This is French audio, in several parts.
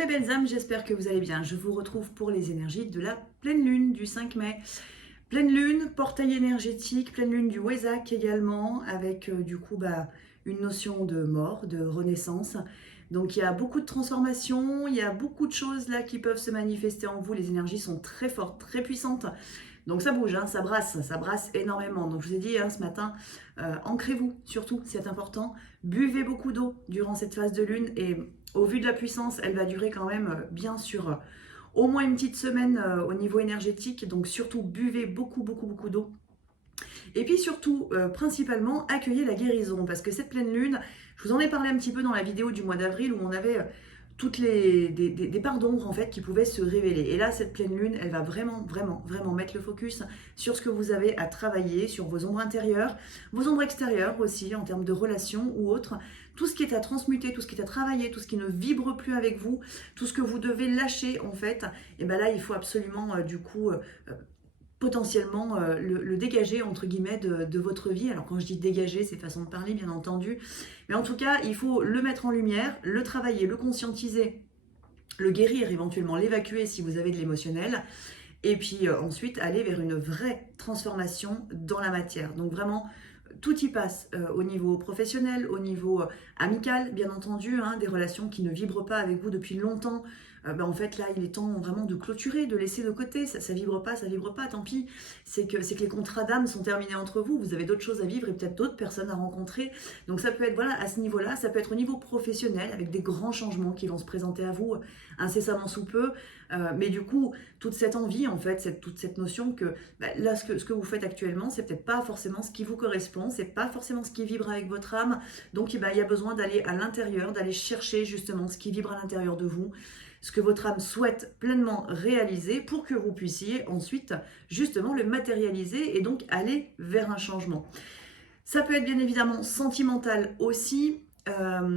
mes belles âmes, j'espère que vous allez bien. Je vous retrouve pour les énergies de la pleine lune du 5 mai. Pleine lune, portail énergétique, pleine lune du Wesak également, avec du coup une notion de mort, de renaissance. Donc il y a beaucoup de transformations, il y a beaucoup de choses là qui peuvent se manifester en vous. Les énergies sont très fortes, très puissantes. Donc ça bouge, hein, ça brasse énormément. Donc je vous ai dit ce matin, ancrez-vous surtout, c'est important. Buvez beaucoup d'eau durant cette phase de lune et au vu de la puissance, elle va durer quand même bien sûr au moins une petite semaine au niveau énergétique. Donc surtout buvez beaucoup d'eau. Et puis surtout, principalement, accueillez la guérison. Parce que cette pleine lune, je vous en ai parlé un petit peu dans la vidéo du mois d'avril où on avait toutes des parts d'ombre en fait qui pouvaient se révéler. Et là, cette pleine lune, elle va vraiment mettre le focus sur ce que vous avez à travailler, sur vos ombres intérieures, vos ombres extérieures aussi en termes de relations ou autres. Tout ce qui est à transmuter, tout ce qui est à travailler, tout ce qui ne vibre plus avec vous, tout ce que vous devez lâcher en fait. Et bien là, il faut absolument potentiellement le dégager entre guillemets de votre vie. Alors quand je dis dégager, c'est façon de parler bien entendu, mais en tout cas il faut le mettre en lumière, le travailler, le conscientiser, le guérir, éventuellement l'évacuer si vous avez de l'émotionnel, et puis ensuite aller vers une vraie transformation dans la matière. Donc vraiment tout y passe au niveau professionnel, au niveau amical, bien entendu, hein, des relations qui ne vibrent pas avec vous depuis longtemps. En fait, là, il est temps vraiment de clôturer, de laisser de côté. Ça vibre pas, tant pis. C'est que les contrats d'âme sont terminés entre vous. Vous avez d'autres choses à vivre et peut-être d'autres personnes à rencontrer. Donc ça peut être voilà à ce niveau-là, ça peut être au niveau professionnel avec des grands changements qui vont se présenter à vous incessamment sous peu. Mais du coup, toute cette envie, en fait, toute cette notion que là, ce que vous faites actuellement, c'est peut-être pas forcément ce qui vous correspond, c'est pas forcément ce qui vibre avec votre âme. Donc, il y a besoin d'aller à l'intérieur, d'aller chercher justement ce qui vibre à l'intérieur de vous, ce que votre âme souhaite pleinement réaliser pour que vous puissiez ensuite justement le matérialiser et donc aller vers un changement. Ça peut être bien évidemment sentimental aussi.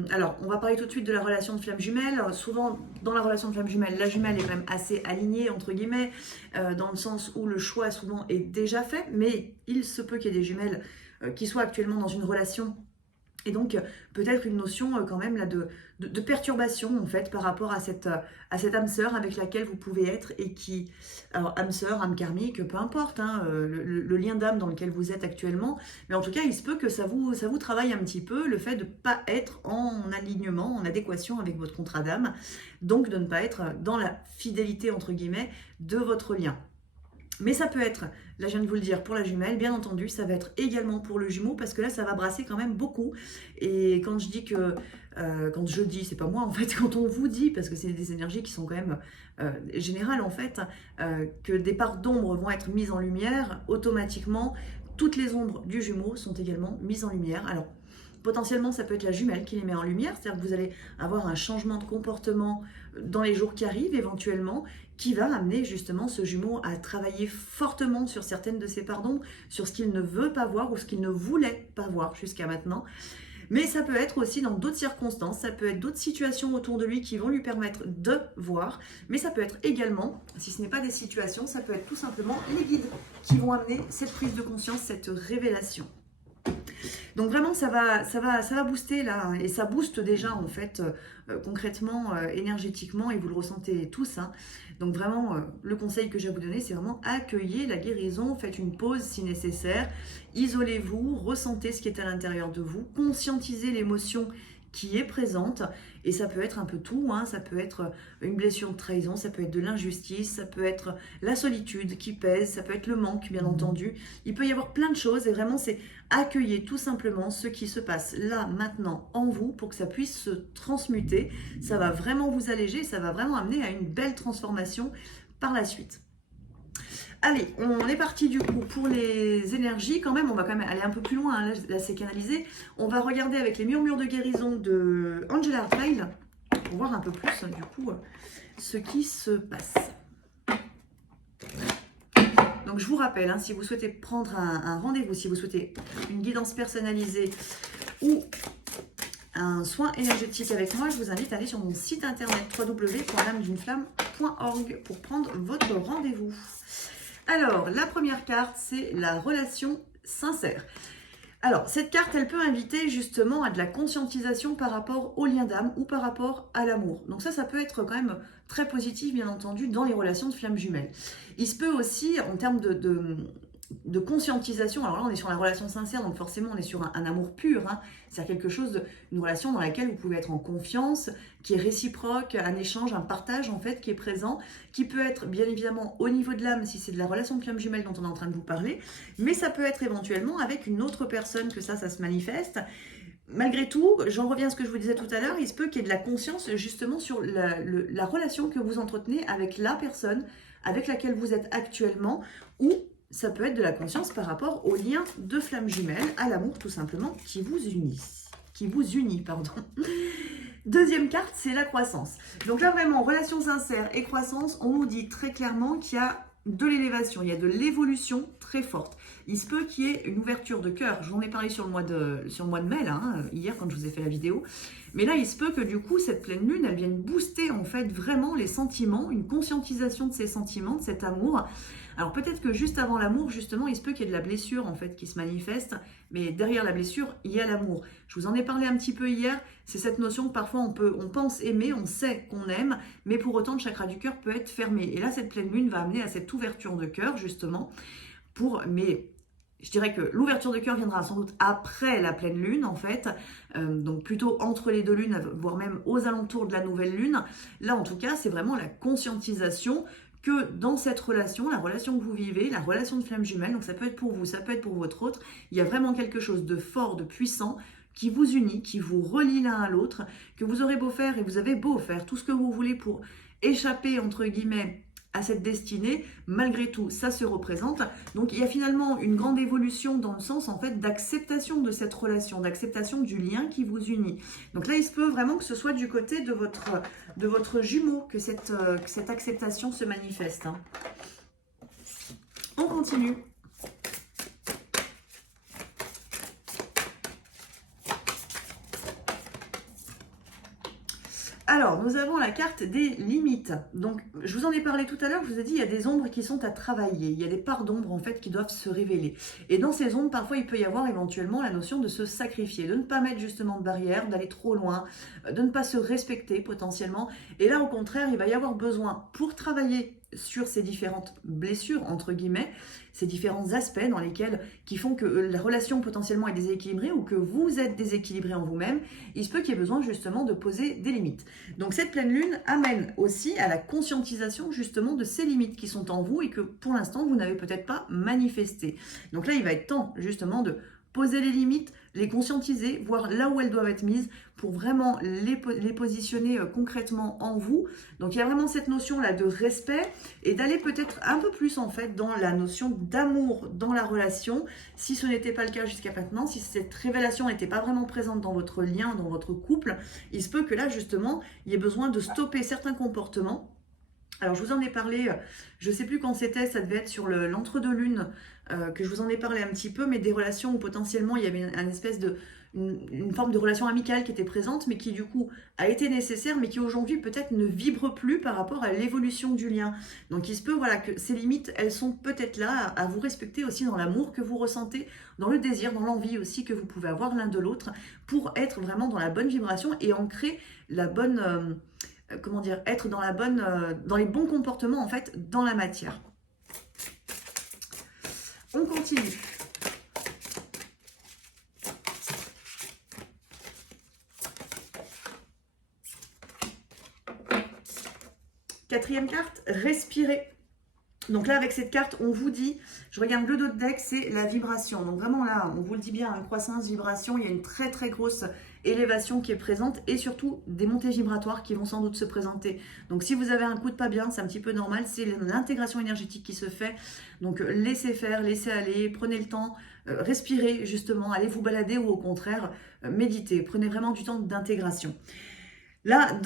Alors, on va parler tout de suite de la relation de flamme jumelle. Souvent, dans la relation de flamme jumelle, la jumelle est quand même assez alignée, entre guillemets, dans le sens où le choix souvent est déjà fait, mais il se peut qu'il y ait des jumelles qui soient actuellement dans une relation. Et donc, peut-être une notion quand même là, de perturbation, en fait, par rapport à cette âme sœur avec laquelle vous pouvez être et qui, alors âme sœur, âme karmique, peu importe, hein, le lien d'âme dans lequel vous êtes actuellement, mais en tout cas, il se peut que ça vous travaille un petit peu, le fait de ne pas être en alignement, en adéquation avec votre contrat d'âme, donc de ne pas être dans la fidélité, entre guillemets, de votre lien. Mais ça peut être, là je viens de vous le dire, pour la jumelle, bien entendu, ça va être également pour le jumeau, parce que là ça va brasser quand même beaucoup. Et quand je dis que, quand je dis, c'est pas moi en fait, quand on vous dit, parce que c'est des énergies qui sont quand même générales en fait, que des parts d'ombre vont être mises en lumière, automatiquement, toutes les ombres du jumeau sont également mises en lumière. Alors, potentiellement, ça peut être la jumelle qui les met en lumière, c'est-à-dire que vous allez avoir un changement de comportement dans les jours qui arrivent éventuellement, qui va amener justement ce jumeau à travailler fortement sur certaines de ses parts d'ombre, sur ce qu'il ne veut pas voir ou ce qu'il ne voulait pas voir jusqu'à maintenant. Mais ça peut être aussi dans d'autres circonstances, ça peut être d'autres situations autour de lui qui vont lui permettre de voir, mais ça peut être également, si ce n'est pas des situations, ça peut être tout simplement les guides qui vont amener cette prise de conscience, cette révélation. Donc vraiment ça va booster là, et ça booste déjà en fait concrètement, énergétiquement, et vous le ressentez tous, hein. Donc vraiment le conseil que j'ai à vous donner, c'est vraiment accueillez la guérison, faites une pause si nécessaire, isolez-vous, ressentez ce qui est à l'intérieur de vous, conscientisez l'émotion qui est présente, et ça peut être un peu tout, hein. Ça peut être une blessure de trahison, ça peut être de l'injustice, ça peut être la solitude qui pèse, ça peut être le manque bien entendu, il peut y avoir plein de choses, et vraiment c'est accueillir tout simplement ce qui se passe là, maintenant, en vous, pour que ça puisse se transmuter. Ça va vraiment vous alléger, ça va vraiment amener à une belle transformation par la suite. Allez, on est parti du coup pour les énergies. Quand même, on va quand même aller un peu plus loin, hein. Là c'est canalisé. On va regarder avec les murmures de guérison de Angela Hartwell pour voir un peu plus du coup ce qui se passe. Donc je vous rappelle, hein, si vous souhaitez prendre un rendez-vous, si vous souhaitez une guidance personnalisée ou un soin énergétique avec moi, je vous invite à aller sur mon site internet www.lameduneflamme.org pour prendre votre rendez-vous. Alors, la première carte, c'est la relation sincère. Alors, cette carte, elle peut inviter justement à de la conscientisation par rapport au lien d'âme ou par rapport à l'amour. Donc ça peut être quand même très positif, bien entendu, dans les relations de flammes jumelles. Il se peut aussi, en termes de conscientisation, alors là on est sur la relation sincère, donc forcément on est sur un amour pur, hein. C'est quelque chose, une relation dans laquelle vous pouvez être en confiance, qui est réciproque, un échange, un partage en fait qui est présent, qui peut être bien évidemment au niveau de l'âme si c'est de la relation de flamme jumelle dont on est en train de vous parler, mais ça peut être éventuellement avec une autre personne que ça se manifeste. Malgré tout, j'en reviens à ce que je vous disais tout à l'heure, il se peut qu'il y ait de la conscience justement sur la relation que vous entretenez avec la personne avec laquelle vous êtes actuellement, ou ça peut être de la conscience par rapport au lien de flamme jumelle, à l'amour tout simplement, qui vous unit, pardon. Deuxième carte, c'est la croissance. Donc là vraiment, relation sincère et croissance, on nous dit très clairement qu'il y a de l'élévation, il y a de l'évolution très forte. Il se peut qu'il y ait une ouverture de cœur. J'en ai parlé sur le mois de mai, là, hein, hier quand je vous ai fait la vidéo. Mais là, il se peut que du coup, cette pleine lune, elle vienne booster en fait vraiment les sentiments, une conscientisation de ces sentiments, de cet amour. Alors peut-être que juste avant l'amour, justement, il se peut qu'il y ait de la blessure en fait qui se manifeste, mais derrière la blessure, il y a l'amour. Je vous en ai parlé un petit peu hier, c'est cette notion que parfois on pense aimer, on sait qu'on aime, mais pour autant le chakra du cœur peut être fermé. Et là, cette pleine lune va amener à cette ouverture de cœur, justement, mais je dirais que l'ouverture de cœur viendra sans doute après la pleine lune, en fait, donc plutôt entre les deux lunes, voire même aux alentours de la nouvelle lune. Là, en tout cas, c'est vraiment la conscientisation que dans cette relation, la relation que vous vivez, la relation de flamme jumelle, donc ça peut être pour vous, ça peut être pour votre autre, il y a vraiment quelque chose de fort, de puissant, qui vous unit, qui vous relie l'un à l'autre, que vous aurez beau faire et vous avez beau faire tout ce que vous voulez pour échapper, entre guillemets, à cette destinée, malgré tout, ça se représente. Donc il y a finalement une grande évolution dans le sens en fait d'acceptation de cette relation, d'acceptation du lien qui vous unit. Donc là, il se peut vraiment que ce soit du côté de votre jumeau que cette acceptation se manifeste, hein. On continue. Alors, nous avons la carte des limites. Donc, je vous en ai parlé tout à l'heure, je vous ai dit, il y a des ombres qui sont à travailler. Il y a des parts d'ombre, en fait, qui doivent se révéler. Et dans ces ombres, parfois, il peut y avoir éventuellement la notion de se sacrifier, de ne pas mettre justement de barrière, d'aller trop loin, de ne pas se respecter potentiellement. Et là, au contraire, il va y avoir besoin, pour travailler sur ces différentes blessures, entre guillemets, ces différents aspects qui font que la relation potentiellement est déséquilibrée ou que vous êtes déséquilibré en vous-même, il se peut qu'il y ait besoin justement de poser des limites. Donc cette pleine lune amène aussi à la conscientisation justement de ces limites qui sont en vous et que pour l'instant vous n'avez peut-être pas manifesté. Donc là il va être temps justement de poser les limites, les conscientiser, voir là où elles doivent être mises pour vraiment les positionner concrètement en vous. Donc il y a vraiment cette notion-là de respect et d'aller peut-être un peu plus en fait dans la notion d'amour dans la relation. Si ce n'était pas le cas jusqu'à maintenant, si cette révélation n'était pas vraiment présente dans votre lien, dans votre couple, il se peut que là justement, il y ait besoin de stopper certains comportements. Alors, je vous en ai parlé, je ne sais plus quand c'était, ça devait être sur l'entre-deux-lunes, que je vous en ai parlé un petit peu, mais des relations où potentiellement il y avait une forme de relation amicale qui était présente, mais qui du coup a été nécessaire, mais qui aujourd'hui peut-être ne vibre plus par rapport à l'évolution du lien. Donc il se peut voilà, que ces limites, elles sont peut-être là à vous respecter aussi dans l'amour que vous ressentez, dans le désir, dans l'envie aussi que vous pouvez avoir l'un de l'autre, pour être vraiment dans la bonne vibration et ancrer la bonne... comment dire, être dans les bons comportements en fait dans la matière. On continue. Quatrième carte, respirer. Donc là, avec cette carte, on vous dit, je regarde le dos de deck, c'est la vibration. Donc vraiment là, on vous le dit bien, une croissance, vibration, il y a une très très grosse élévation qui est présente et surtout des montées vibratoires qui vont sans doute se présenter. Donc si vous avez un coup de pas bien, c'est un petit peu normal, c'est l'intégration énergétique qui se fait. Donc laissez faire, laissez aller, prenez le temps, respirez justement, allez vous balader ou au contraire, méditez. Prenez vraiment du temps d'intégration. Là,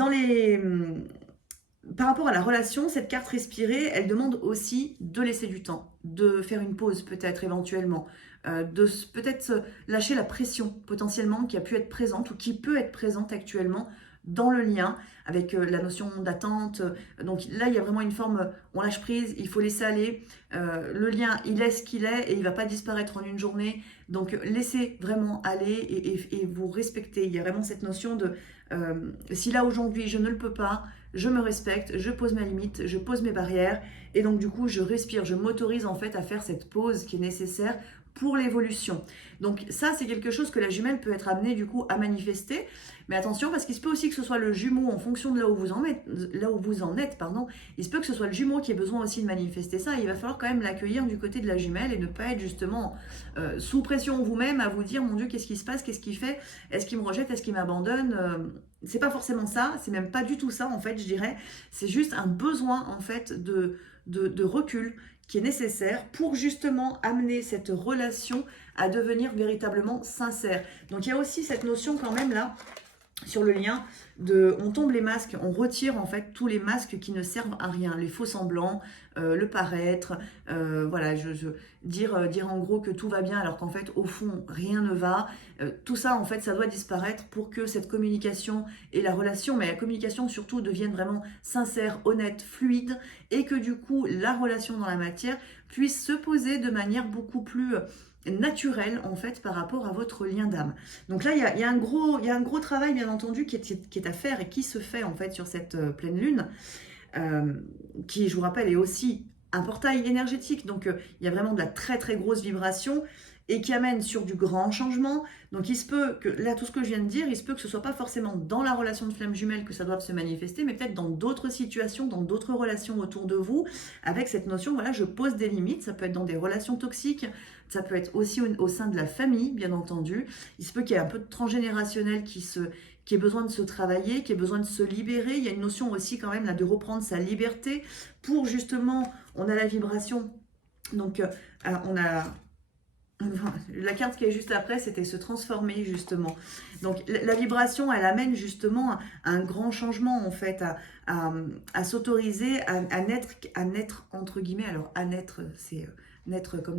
par rapport à la relation, cette carte respirer, elle demande aussi de laisser du temps, de faire une pause peut-être éventuellement, de peut-être lâcher la pression potentiellement qui a pu être présente ou qui peut être présente actuellement dans le lien, avec la notion d'attente. Donc là, il y a vraiment une forme, on lâche prise, il faut laisser aller. Le lien, il est ce qu'il est et il ne va pas disparaître en une journée. Donc laissez vraiment aller et vous respectez. Il y a vraiment cette notion de si là aujourd'hui je ne le peux pas, je me respecte, je pose ma limite, je pose mes barrières et donc du coup je respire, je m'autorise en fait à faire cette pause qui est nécessaire pour l'évolution. Donc ça c'est quelque chose que la jumelle peut être amenée du coup à manifester, mais attention parce qu'il se peut aussi que ce soit le jumeau en fonction de là où vous en êtes, pardon, il se peut que ce soit le jumeau qui ait besoin aussi de manifester ça, et il va falloir quand même l'accueillir du côté de la jumelle et ne pas être justement sous pression vous-même à vous dire mon Dieu qu'est-ce qui se passe, qu'est-ce qu'il fait, est-ce qu'il me rejette, est-ce qu'il m'abandonne. C'est pas forcément ça, c'est même pas du tout ça en fait, je dirais. C'est juste un besoin en fait de recul qui est nécessaire pour justement amener cette relation à devenir véritablement sincère. Donc il y a aussi cette notion quand même là sur le lien on tombe les masques, on retire en fait tous les masques qui ne servent à rien, les faux semblants, le paraître, voilà, dire en gros que tout va bien alors qu'en fait au fond rien ne va, tout ça en fait ça doit disparaître pour que cette communication et la relation, mais la communication surtout devienne vraiment sincère, honnête, fluide et que du coup la relation dans la matière puisse se poser de manière beaucoup plus naturel en fait par rapport à votre lien d'âme. Donc là il y a un gros travail bien entendu qui est à faire et qui se fait en fait sur cette pleine lune, qui je vous rappelle est aussi un portail énergétique, donc il y a vraiment de la très très grosse vibration et qui amène sur du grand changement. Donc il se peut que, là tout ce que je viens de dire, il se peut que ce soit pas forcément dans la relation de flamme jumelle que ça doive se manifester, mais peut-être dans d'autres situations, dans d'autres relations autour de vous, avec cette notion, voilà, je pose des limites, ça peut être dans des relations toxiques, ça peut être aussi au sein de la famille, bien entendu. Il se peut qu'il y ait un peu de transgénérationnel qui ait besoin de se travailler, qui ait besoin de se libérer. Il y a une notion aussi quand même là de reprendre sa liberté pour justement, on a la vibration, donc on a... La carte qui est juste après, c'était se transformer justement. Donc la vibration, elle amène justement à un grand changement en fait, à s'autoriser à naître entre guillemets. Alors à naître, c'est naître comme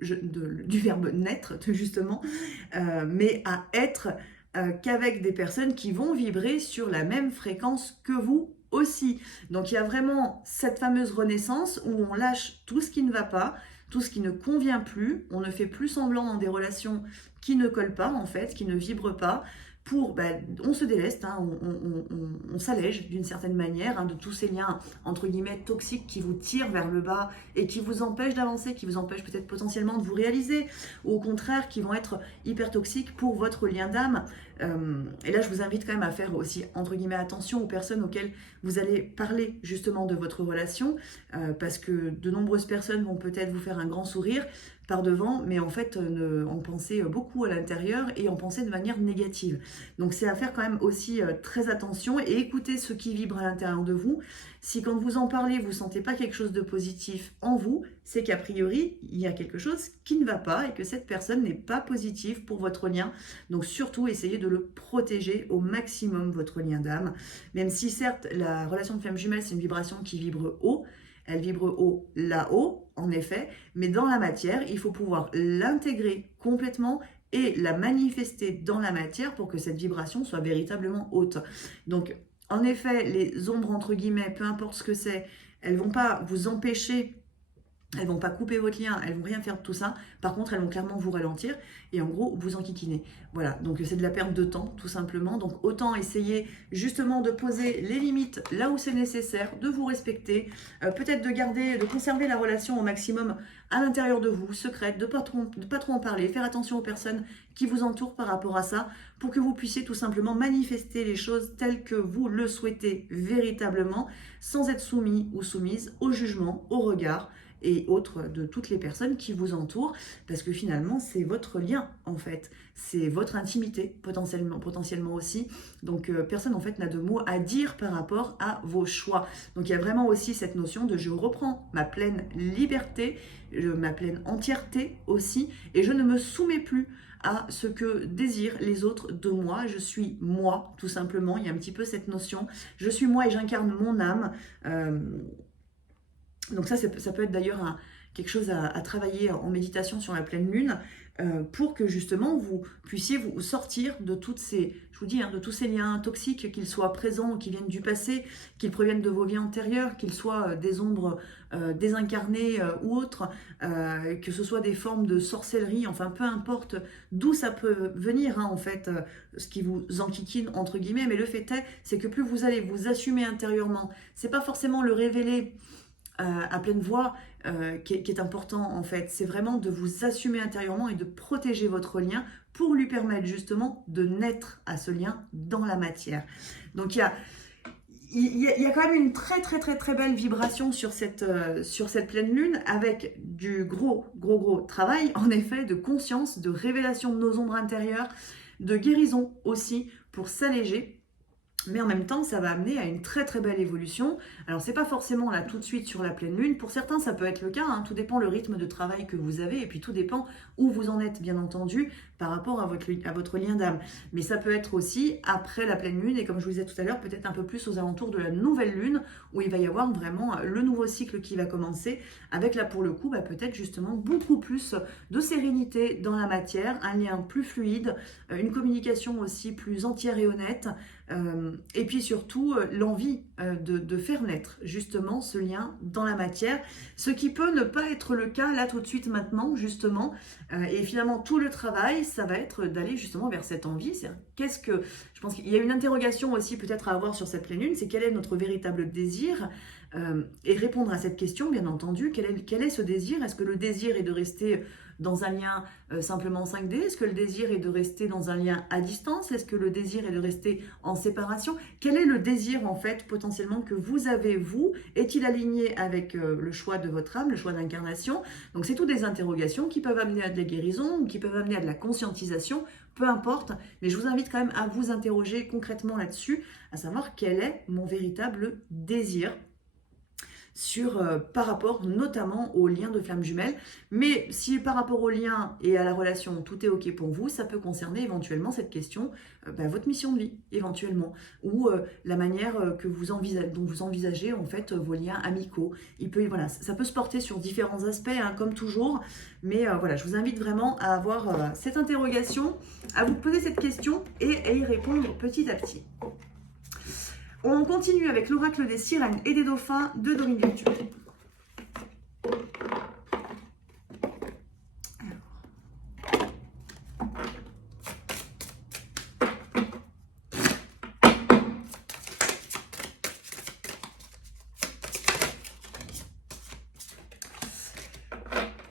du verbe naître justement, mais à être qu'avec des personnes qui vont vibrer sur la même fréquence que vous aussi. Donc il y a vraiment cette fameuse renaissance où on lâche tout ce qui ne va pas, tout ce qui ne convient plus, on ne fait plus semblant dans des relations qui ne collent pas en fait, qui ne vibrent pas, on se déleste, hein, on s'allège d'une certaine manière hein, de tous ces liens entre guillemets toxiques qui vous tirent vers le bas et qui vous empêchent d'avancer, qui vous empêchent peut-être potentiellement de vous réaliser, ou au contraire qui vont être hyper toxiques pour votre lien d'âme. Et là je vous invite quand même à faire aussi entre guillemets attention aux personnes auxquelles vous allez parler justement de votre relation, parce que de nombreuses personnes vont peut-être vous faire un grand sourire par devant, mais en fait en penser beaucoup à l'intérieur et en penser de manière négative. Donc c'est à faire quand même aussi très attention et écouter ce qui vibre à l'intérieur de vous. Si quand vous en parlez, vous ne sentez pas quelque chose de positif en vous, c'est qu'a priori, il y a quelque chose qui ne va pas et que cette personne n'est pas positive pour votre lien. Donc surtout, essayez de le protéger au maximum, votre lien d'âme. Même si certes, la relation de flamme jumelle, c'est une vibration qui vibre haut, elle vibre haut là-haut, en effet, mais dans la matière, il faut pouvoir l'intégrer complètement et la manifester dans la matière pour que cette vibration soit véritablement haute. Donc, en effet, les ombres, entre guillemets, peu importe ce que c'est, elles ne vont pas vous empêcher, elles vont pas couper votre lien, elles vont rien faire de tout ça. Par contre, elles vont clairement vous ralentir et en gros, vous enquiquiner. Voilà, donc c'est de la perte de temps, tout simplement. Donc autant essayer justement de poser les limites là où c'est nécessaire, de vous respecter, peut-être de conserver la relation au maximum à l'intérieur de vous, secrète, de pas trop en parler, faire attention aux personnes qui vous entourent par rapport à ça, pour que vous puissiez tout simplement manifester les choses telles que vous le souhaitez véritablement, sans être soumis ou soumise au jugement, au regard, et autres de toutes les personnes qui vous entourent, parce que finalement c'est votre lien en fait, c'est votre intimité potentiellement aussi, donc personne en fait n'a de mots à dire par rapport à vos choix. Donc il y a vraiment aussi cette notion de je reprends ma pleine liberté, ma pleine entièreté aussi, et je ne me soumets plus à ce que désirent les autres de moi. Je suis moi, tout simplement. Il y a un petit peu cette notion, je suis moi et j'incarne mon âme. Donc ça peut être d'ailleurs quelque chose à travailler en méditation sur la pleine lune, pour que justement vous puissiez vous sortir de toutes ces, je vous dis, de tous ces liens toxiques, qu'ils soient présents, qui viennent du passé, qu'ils proviennent de vos vies antérieures, qu'ils soient des ombres désincarnées ou autres, que ce soit des formes de sorcellerie, enfin peu importe d'où ça peut venir, en fait, ce qui vous enquiquine entre guillemets, mais le fait est, c'est que plus vous allez vous assumer intérieurement, c'est pas forcément le révéler à pleine voix qui est important en fait. C'est vraiment de vous assumer intérieurement et de protéger votre lien pour lui permettre justement de naître à ce lien dans la matière. Donc il y a quand même une très belle vibration sur cette pleine lune, avec du gros travail en effet de conscience, de révélation de nos ombres intérieures, de guérison aussi pour s'alléger. Mais en même temps, ça va amener à une très belle évolution. Alors, c'est pas forcément là tout de suite sur la pleine lune. Pour certains, ça peut être le cas. Tout dépend le rythme de travail que vous avez. Et puis, tout dépend où vous en êtes, bien entendu, par rapport à votre lien d'âme. Mais ça peut être aussi après la pleine lune. Et comme je vous disais tout à l'heure, peut-être un peu plus aux alentours de la nouvelle lune, où il va y avoir vraiment le nouveau cycle qui va commencer. Avec là, pour le coup, peut-être justement beaucoup plus de sérénité dans la matière, un lien plus fluide, une communication aussi plus entière et honnête. Et puis surtout l'envie de faire naître justement ce lien dans la matière, ce qui peut ne pas être le cas là tout de suite maintenant justement, et finalement tout le travail ça va être d'aller justement vers cette envie. Je pense qu'il y a une interrogation aussi peut-être à avoir sur cette pleine lune, c'est quel est notre véritable désir, et répondre à cette question bien entendu, quel est ce désir? Est-ce que le désir est de rester dans un lien simplement 5D? Est-ce que le désir est de rester dans un lien à distance? Est-ce que le désir est de rester en séparation? Quel est le désir en fait potentiellement que vous avez vous? Est-il aligné avec le choix de votre âme, le choix d'incarnation? Donc c'est toutes des interrogations qui peuvent amener à de la guérison ou qui peuvent amener à de la conscientisation, peu importe, mais je vous invite quand même à vous interroger concrètement là-dessus, à savoir quel est mon véritable désir par rapport notamment au lien de flamme jumelle. Mais si par rapport au lien et à la relation tout est ok pour vous, ça peut concerner éventuellement cette question, votre mission de vie éventuellement, ou la manière dont vous envisagez en fait vos liens amicaux. Voilà, ça peut se porter sur différents aspects comme toujours, mais voilà, je vous invite vraiment à avoir cette interrogation, à vous poser cette question et à y répondre petit à petit. On continue avec l'oracle des sirènes et des dauphins de Dorine Virtue.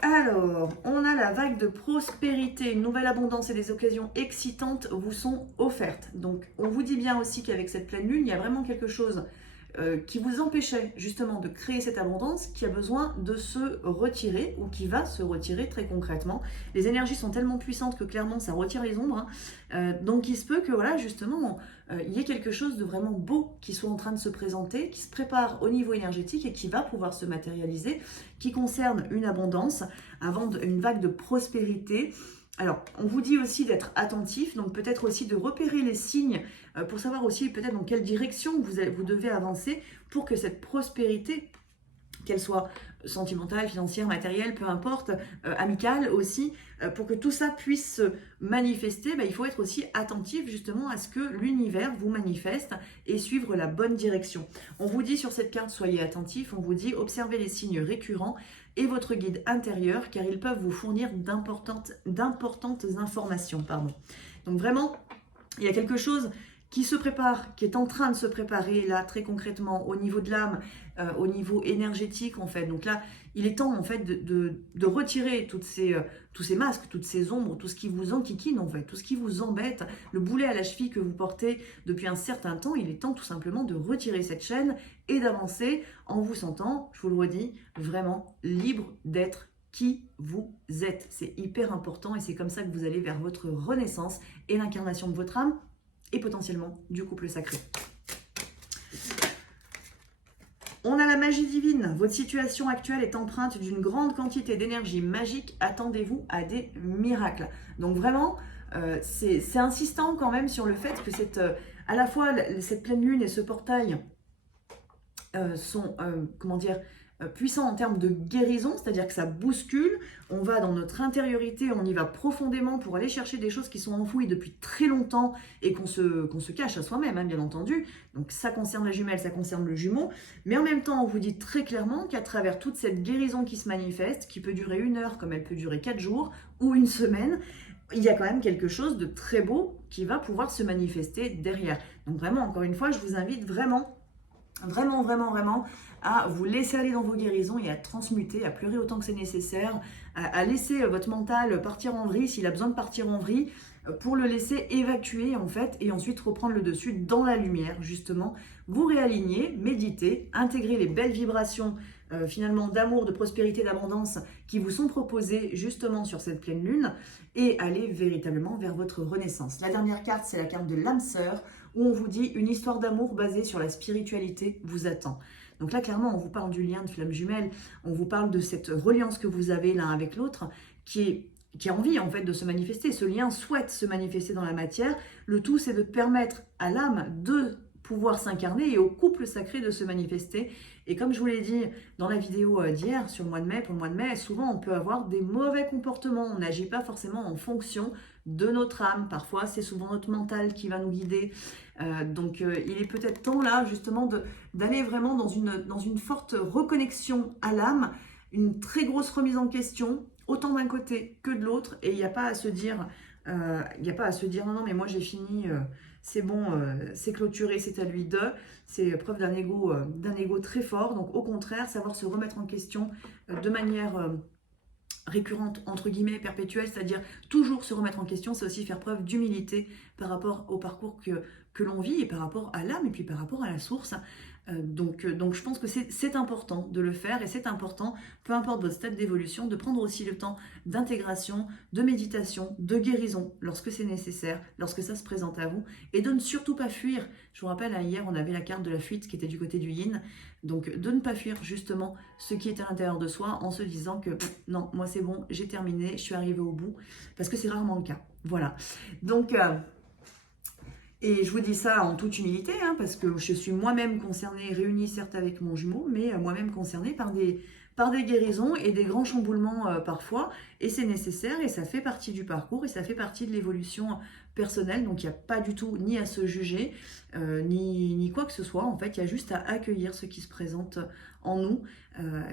Alors, on a la vague de prospérité, une nouvelle abondance et des occasions excitantes vous sont offertes. Donc, on vous dit bien aussi qu'avec cette pleine lune, il y a vraiment quelque chose qui vous empêchait justement de créer cette abondance, qui a besoin de se retirer ou qui va se retirer très concrètement. Les énergies sont tellement puissantes que clairement ça retire les ombres. Donc il se peut que voilà justement il y ait quelque chose de vraiment beau qui soit en train de se présenter, qui se prépare au niveau énergétique et qui va pouvoir se matérialiser, qui concerne une abondance, une vague de prospérité. Alors, on vous dit aussi d'être attentif, donc peut-être aussi de repérer les signes pour savoir aussi peut-être dans quelle direction vous devez avancer pour que cette prospérité, qu'elle soit sentimentale, financière, matérielle, peu importe, amicale aussi, pour que tout ça puisse se manifester, il faut être aussi attentif justement à ce que l'univers vous manifeste et suivre la bonne direction. On vous dit sur cette carte, soyez attentif, on vous dit observez les signes récurrents et votre guide intérieur, car ils peuvent vous fournir d'importantes informations. Donc vraiment, il y a quelque chose qui se prépare, qui est en train de se préparer là très concrètement au niveau de l'âme, au niveau énergétique en fait. Donc là, il est temps en fait de retirer tous ces masques, toutes ces ombres, tout ce qui vous enquiquine en fait, tout ce qui vous embête, le boulet à la cheville que vous portez depuis un certain temps. Il est temps tout simplement de retirer cette chaîne et d'avancer en vous sentant, je vous le redis, vraiment libre d'être qui vous êtes. C'est hyper important et c'est comme ça que vous allez vers votre renaissance et l'incarnation de votre âme et potentiellement du couple sacré. On a la magie divine. Votre situation actuelle est empreinte d'une grande quantité d'énergie magique. Attendez-vous à des miracles. Donc vraiment, c'est insistant quand même sur le fait que à la fois cette pleine lune et ce portail sont, puissant en termes de guérison, c'est-à-dire que ça bouscule, on va dans notre intériorité, on y va profondément pour aller chercher des choses qui sont enfouies depuis très longtemps et qu'on se cache à soi-même, hein, bien entendu. Donc ça concerne la jumelle, ça concerne le jumeau, mais en même temps, on vous dit très clairement qu'à travers toute cette guérison qui se manifeste, qui peut durer 1 heure comme elle peut durer 4 jours ou 1 semaine, il y a quand même quelque chose de très beau qui va pouvoir se manifester derrière. Donc vraiment, encore une fois, je vous invite vraiment à vous laisser aller dans vos guérisons et à transmuter, à pleurer autant que c'est nécessaire, à laisser votre mental partir en vrille s'il a besoin de partir en vrille, pour le laisser évacuer en fait et ensuite reprendre le dessus dans la lumière justement. Vous réaligner, méditer, intégrer les belles vibrations finalement d'amour, de prospérité, d'abondance qui vous sont proposées justement sur cette pleine lune et aller véritablement vers votre renaissance. La dernière carte, c'est la carte de l'âme sœur où on vous dit une histoire d'amour basée sur la spiritualité vous attend. Donc là, clairement, on vous parle du lien de flamme jumelle, on vous parle de cette reliance que vous avez l'un avec l'autre qui a envie en fait de se manifester. Ce lien souhaite se manifester dans la matière. Le tout, c'est de permettre à l'âme de pouvoir s'incarner et au couple sacré de se manifester. Et comme je vous l'ai dit dans la vidéo d'hier sur le mois de mai, pour le mois de mai, souvent on peut avoir des mauvais comportements. On n'agit pas forcément en fonction de notre âme. Parfois, c'est souvent notre mental qui va nous guider. Donc, il est peut-être temps là justement d'aller vraiment dans une forte reconnexion à l'âme, une très grosse remise en question, autant d'un côté que de l'autre. Et il n'y a pas à se dire, non, non, mais moi j'ai fini. C'est bon, c'est clôturé, c'est à lui de. C'est preuve d'un ego très fort. Donc au contraire, savoir se remettre en question de manière récurrente, entre guillemets, perpétuelle, c'est-à-dire toujours se remettre en question, c'est aussi faire preuve d'humilité par rapport au parcours que l'on vit et par rapport à l'âme et puis par rapport à la source. Donc je pense que c'est important de le faire et c'est important, peu importe votre stade d'évolution, de prendre aussi le temps d'intégration, de méditation, de guérison lorsque c'est nécessaire, lorsque ça se présente à vous et de ne surtout pas fuir. Je vous rappelle, hier on avait la carte de la fuite qui était du côté du yin, donc de ne pas fuir justement ce qui est à l'intérieur de soi en se disant que non, moi c'est bon, j'ai terminé, je suis arrivée au bout, parce que c'est rarement le cas. Voilà, donc... Et je vous dis ça en toute humilité, hein, parce que je suis moi-même concernée, réunie certes avec mon jumeau, mais moi-même concernée par des guérisons et des grands chamboulements parfois. Et c'est nécessaire et ça fait partie du parcours et ça fait partie de l'évolution personnelle. Donc il n'y a pas du tout ni à se juger, ni quoi que ce soit. En fait, il y a juste à accueillir ce qui se présente en nous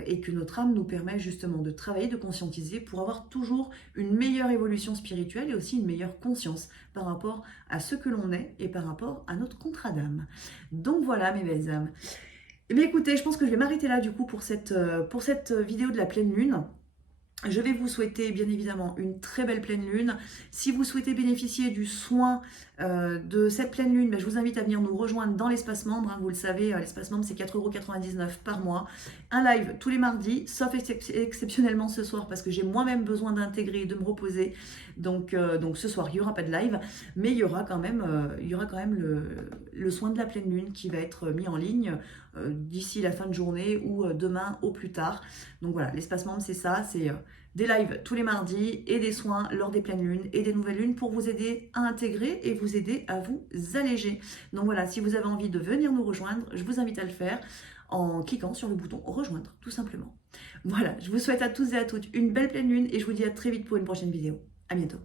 et que notre âme nous permet justement de travailler, de conscientiser pour avoir toujours une meilleure évolution spirituelle et aussi une meilleure conscience par rapport à ce que l'on est et par rapport à notre contrat d'âme. Donc voilà mes belles âmes. Eh bien écoutez, je pense que je vais m'arrêter là du coup pour cette vidéo de la pleine lune. Je vais vous souhaiter bien évidemment une très belle pleine lune. Si vous souhaitez bénéficier du soin de cette pleine lune, je vous invite à venir nous rejoindre dans l'espace membre. Hein, vous le savez, l'espace membre c'est 4,99 € par mois. Un live tous les mardis, sauf exceptionnellement ce soir parce que j'ai moi-même besoin d'intégrer et de me reposer. Donc ce soir, il n'y aura pas de live, mais il y aura quand même, le soin de la pleine lune qui va être mis en ligne d'ici la fin de journée ou demain au plus tard. Donc voilà, l'espace membre c'est ça, c'est des lives tous les mardis et des soins lors des pleines lunes et des nouvelles lunes pour vous aider à intégrer et vous aider à vous alléger. Donc voilà, si vous avez envie de venir nous rejoindre, je vous invite à le faire en cliquant sur le bouton rejoindre tout simplement. Voilà, je vous souhaite à tous et à toutes une belle pleine lune et je vous dis à très vite pour une prochaine vidéo. À bientôt.